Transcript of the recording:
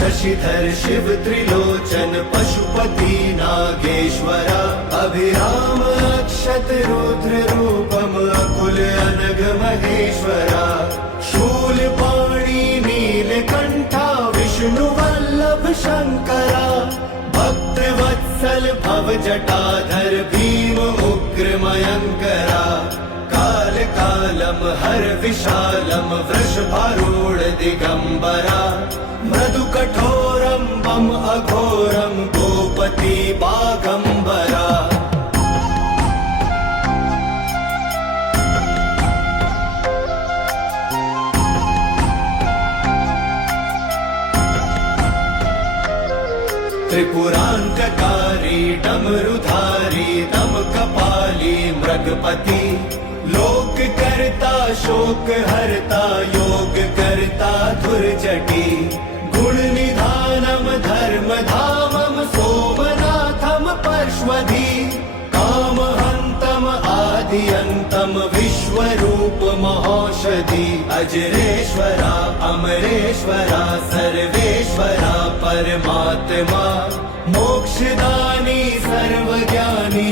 शशिधर शिव त्रिलोचन पशुपति नागेश्वरा अभिराम अक्षत रुद्र रूपम अकुल अनघ महेश्वरा शूलपाणि नीलकंठा विष्णु वल्लभ शंकरा भक्त वत्सल भव जटाधर भीम उग्र मयंकरा काल कालम हर विशालम वृषभारूढ़ दिगंबरा मृदु कठोरम बम अघोरम गोपति बागंबरा त्रिपुरांतकारी डमरुधारी दम कपाली मृगपति लोक करता शोक हरता योग करता धुर्जटी गुण निधानम धर्म धामम सोमनाथम परश्वधी काम हंतम आदि अंतम विश्वरूप महौषधि अजरेश्वरा अमरेश्वरा सर्वेश्वरा परमात्मा मोक्षदानी सर्वज्ञानी